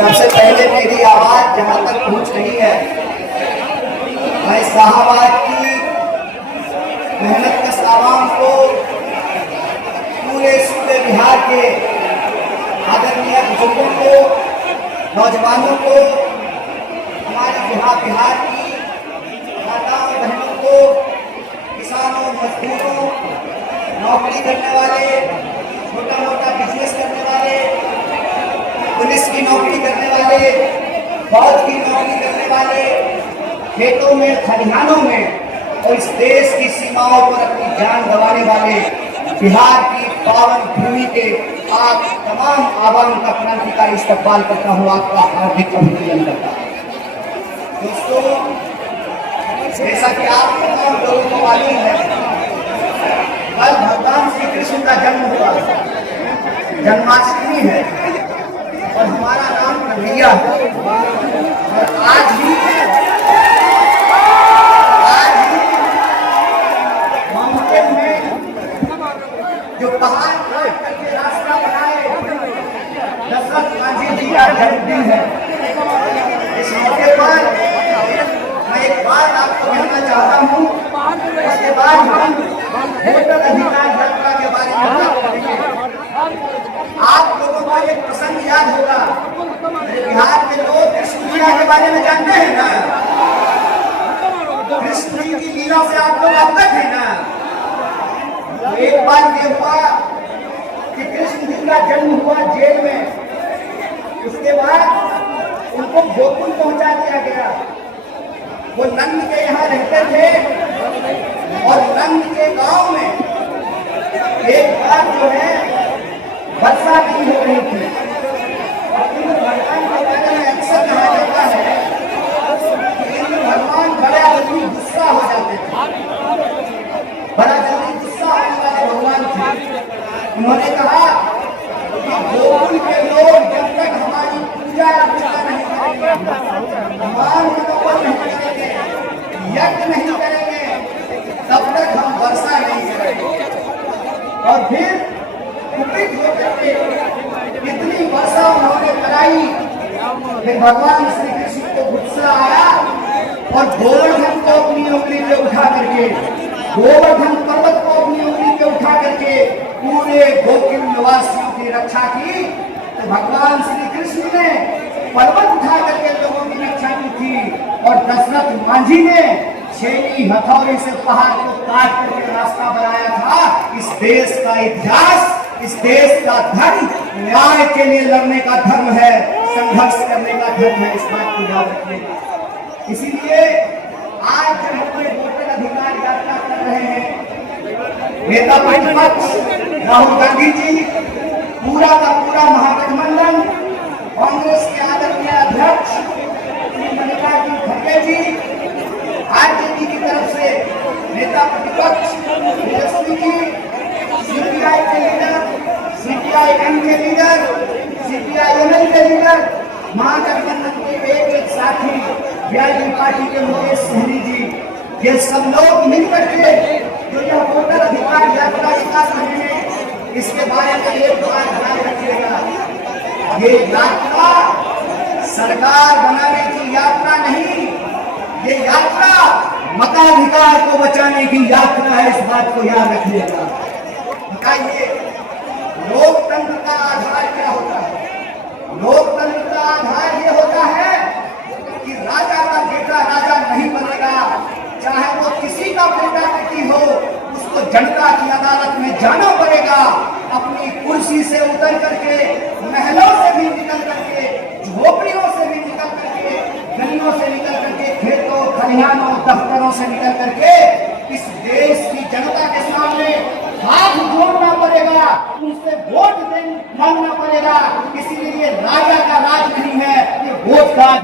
सबसे पहले मेरी आवाज जहां तक पहुंच रही है, मैं शाहबाद की मेहनत कश आवाम को, पूरे सूबे बिहार के आदरणीय बुजुर्गों को, नौजवानों को, हमारे बिहार की माताओं बहनों को, किसानों, मजदूरों, नौकरी करने वाले, छोटा मोटा बिजनेस करने वाले, पुलिस की नौकरी करने वाले, फौज की नौकरी करने वाले, खेतों में, खलिहानों में और इस देश की सीमाओं पर अपनी जान गंवाने वाले बिहार की पावन भूमि के आप तमाम आवाम का क्रांतिकारी इस्तकबाल करता हूँ, आपका हार्दिक अभिनंदन करता हूँ। दोस्तों, जैसा कि आप तमाम लोगों को मालूम है, कल भगवान श्री कृष्ण का जन्म हुआ, जन्माष्टमी है और हमारा नाम कन्हैया है। और आज ही माउंटेन में जो पहाड़ काट करके रास्ता बनाए, दशरथ मांझी जी का जन्मदिन है। इस मौके पर मैं एक बात आपको कहना चाहता हूँ, उसके बाद हम वोटर अधिकार यात्रा के बारे में बात करेंगे। आप लोगों को एक प्रसंग याद होगा, बिहार के लोग कृष्ण लीला के बारे में जानते हैं ना? कृष्ण जी की लीला से आप लोग अवगत है ना? तो एक बार ये हुआ कि कृष्ण जी का जन्म हुआ जेल में, उसके बाद उनको गोकुल पहुंचा दिया गया। वो नंद के यहाँ रहते थे और नंद के गांव में एक बार जो है वर्षा नहीं हो रही थी और इंद्र भगवान के बारे में अक्सर कहा जाता है कि इंद्र भगवान बड़ा जल्दी गुस्सा हो जाते थे, बड़ा जल्दी गुस्सा होने वाले भगवान थे। उन्होंने कहा कि गोकुल के लोग जब तक हमारी पूजा अर्चना नहीं करेंगे, हमान मनोबल नहीं करेंगे, यज्ञ नहीं करेंगे, तब तक हम वर्षा नहीं करेंगे। और फिर कुपित होकर के इतनी वर्षा उन्होंने कराई, फिर भगवान श्री कृष्ण को गुस्सा आया और गोवर्धन को अपनी उंगली पे उठा करके, गोवर्धन पर्वत को अपनी उंगली पे उठा करके पूरे गोकुल निवासियों की रक्षा की। तो भगवान श्री कृष्ण ने पर्वत उठा करके लोगों की रक्षा की थी और दशरथ मांझी ने छेनी हथौड़े से पहाड़ को काट करके रास्ता बनाया था। इस देश का इतिहास, इस देश का धर्म न्याय के लिए लड़ने का धर्म है, संघर्ष करने का धर्म है, इस बात को याद रखिएगा। इसीलिए आज जब हम वोटर अधिकार यात्रा कर रहे हैं, नेता प्रतिपक्ष राहुल गांधी जी, पूरा का पूरा महागठबंधन, कांग्रेस के आदरणीय अध्यक्ष मल्लिकार्जुन खड़गे जी, आरजेडी की तरफ से नेता प्रतिपक्ष तेजस्वी जी, सीपीआई के लीडर, सीपीआई-एम के लीडर, सीपीआई-एमएल के लीडर, महागठबंधन के एक साथी वीआईपी पार्टी के मुकेश सहनी जी, ये सब लोग मिलकर के जो यह वोटर अधिकार यात्रा कर रहे हैं, इसके बारे में एक बात ध्यान रखिएगा, ये यात्रा सरकार बनाने की यात्रा नहीं, ये यात्रा मताधिकार को बचाने की यात्रा है, इस बात को याद रखिएगा। बताइए, लोकतंत्र का आधार क्या होता है? लोकतंत्र का आधार ये होता है कि राजा का बेटा राजा नहीं बनेगा, चाहे वो किसी का बेटा बेटी हो, उसको जनता की अदालत में जाना पड़ेगा, अपनी कुर्सी से उतर करके, महलों से भी निकल करके, झोपड़ियों से भी निकल करके, गलियों से निकल करके, खेतों, खलिहानों, दफ्तरों से निकल करके इस देश की जनता के सामने हाथ जोड़ना पड़ेगा, उनसे वोट मांगना पड़ेगा। इसीलिए राजा का राज नहीं है, ये वोट का